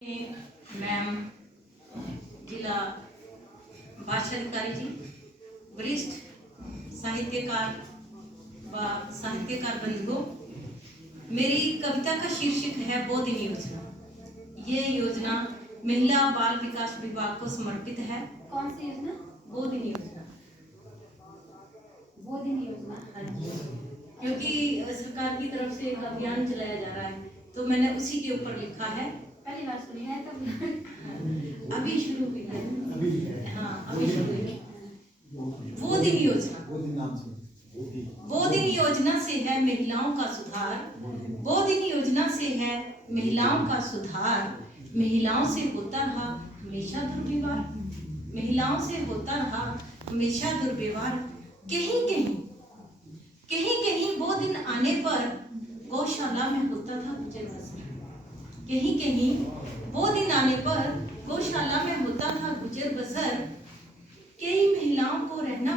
Ma'am जिला भाषा अधिकारी जी, वरिष्ठ साहित्यकार व साहित्यकार बंधुओं, मेरी कविता का शीर्षक है बोधिनी योजना। ये योजना महिला बाल विकास विभाग को समर्पित है। कौन सी योजना? बोधिनी योजना। बोधिनी योजना, हाँ जी, क्योंकि सरकार की तरफ से एक अभियान चलाया जा रहा है, तो मैंने उसी के ऊपर लिखा है। पहली बार सुनी है तब। अभी शुरू हुई है। हाँ, अभी शुरू हुई है। बोधिनी योजना। बोधिनी योजना से है महिलाओं का सुधार। बोधिनी योजना से है महिलाओं का सुधार। महिलाओं से होता रहा हमेशा दुर्व्यवहार। महिलाओं से होता रहा हमेशा दुर्व्यवहार। कहीं कहीं वो दिन आने पर गौशाला में होता था गुजर बसर। कहीं वो दिन आने पर गौशाला में होता था गुजर बसर। कई महिलाओं को रहना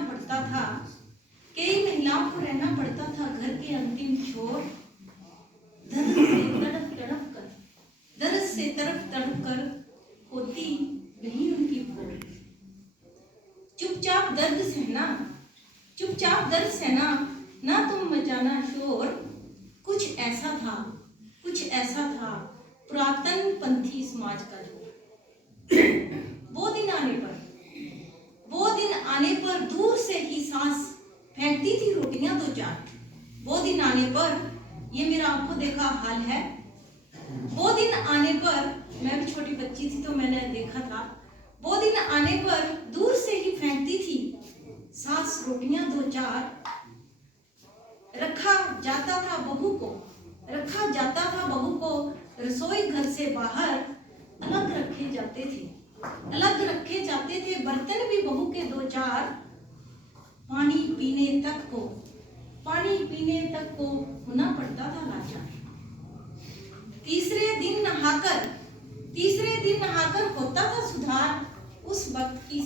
पड़ता था घर के अंतिम छोर। दर्द से तड़प कर होती नहीं उनकी भोर। चुपचाप दर्द सहना ना तुम मचाना शोर। कुछ ऐसा था पुरातन पंथी समाज का जोर। वो दिन आने पर दूर से ही सांस फेंकती थी रोटियां दो चार। वो दिन आने पर, ये मेरा आंखों देखा हाल है। वो दिन आने पर, मैं भी छोटी बच्ची थी तो मैंने देखा था। वो दिन आने पर दूर से ही फेंकती थी सांस रोटियां दो चार। रखा जाता था बहू को रसोई घर से बाहर। अलग रखे जाते थे बर्तन भी बहू के दो चार। पानी पीने तक को होना पड़ता था लाचार। तीसरे दिन नहाकर होता था सुधार। उस वक्त की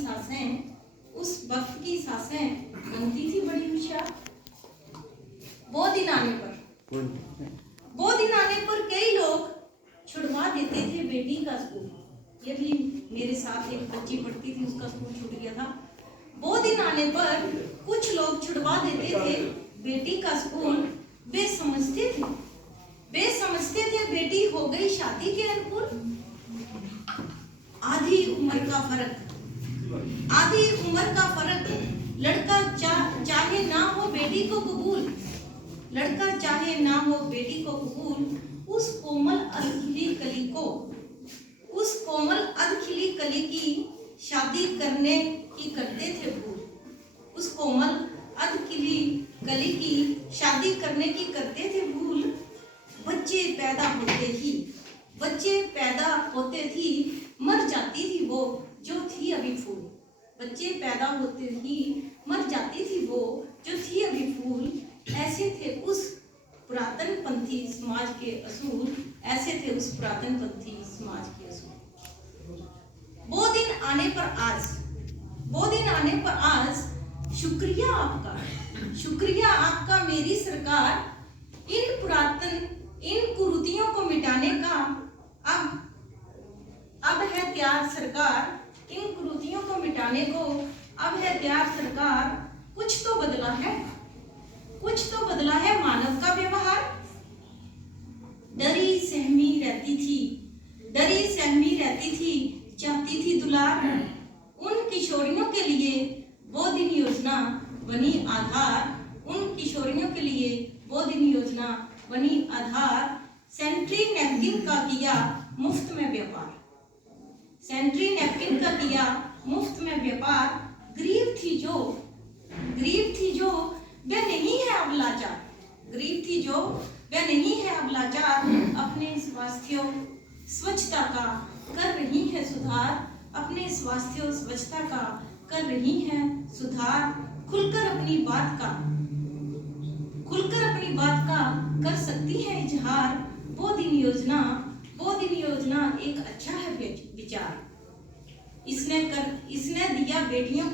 सांसें बनती थी बड़ी होशियार। वो दिन आने पर कई लोग छुड़वा देते थे बेटी का स्कूल। ये भी मेरे साथ एक बच्ची पढ़ती थी, उसका स्कूल छूट गया था। वो दिन आने पर कुछ लोग छुड़वा देते थे बेटी का स्कूल। वे समझते थे बेटी हो गई शादी के अनुकूल। आधी उम्र का फर्क लड़का चाहे ना हो बेटी को कबूल। उस कोमल अधखिली कली की शादी करने की करते थे भूल। उस कोमल अधखिली कली की शादी करने की करते थे भूल। बच्चे पैदा होते ही मर जाती थी वो जो थी अभी फूल। बच्चे पैदा होते ही मर जाती थी वो जो थी अभी फूल। ऐसे थे उस पुरातन पंथी समाज के असूल। वो दिन आने पर आज शुक्रिया आपका मेरी सरकार। इन कुरीतियों को मिटाने का अब है तैयार सरकार। इन कुरीतियों को मिटाने को अब है तैयार सरकार। कुछ तो बदला है मानव का व्यवहार। डरी सहमी रहती थी चाहती थी दुलार। उन किशोरियों के लिए बोधिनी योजना बनी आधार। सैनिटरी नैपकिन का किया मुफ्त में व्यापार। गरीब थी जो वह नहीं है अब लाचार। अपने स्वास्थ्य स्वच्छता का कर रही है सुधार। खुलकर अपनी बात का कर सकती है इजहार। बोधिनी योजना एक अच्छा है विचार। इसने दिया बेटियों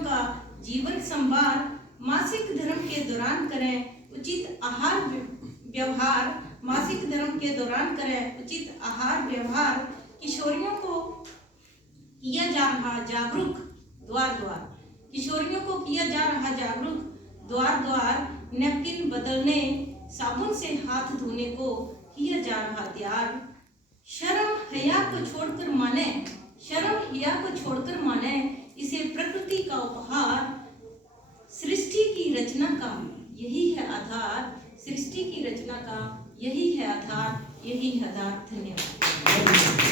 का जीवन संभार। मासिक धर्म के दौरान करें उचित आहार व्यवहार। मासिक धर्म के दौरान करें उचित आहार व्यवहार। किशोरियों को किया जा रहा जागरूक द्वार द्वार। किशोरियों को किया जा रहा जागरूक द्वार द्वार। नैपकिन बदलने, साबुन से हाथ धोने को किया जा रहा त्याग। शर्म हया को छोड़कर माने, शर्म हिया को छोड़कर माने इसे प्रकृति का उपहार। सृष्टि की रचना का यही है आधार, सृष्टि की रचना का यही है आधार, यही है आधार। धन्यवाद।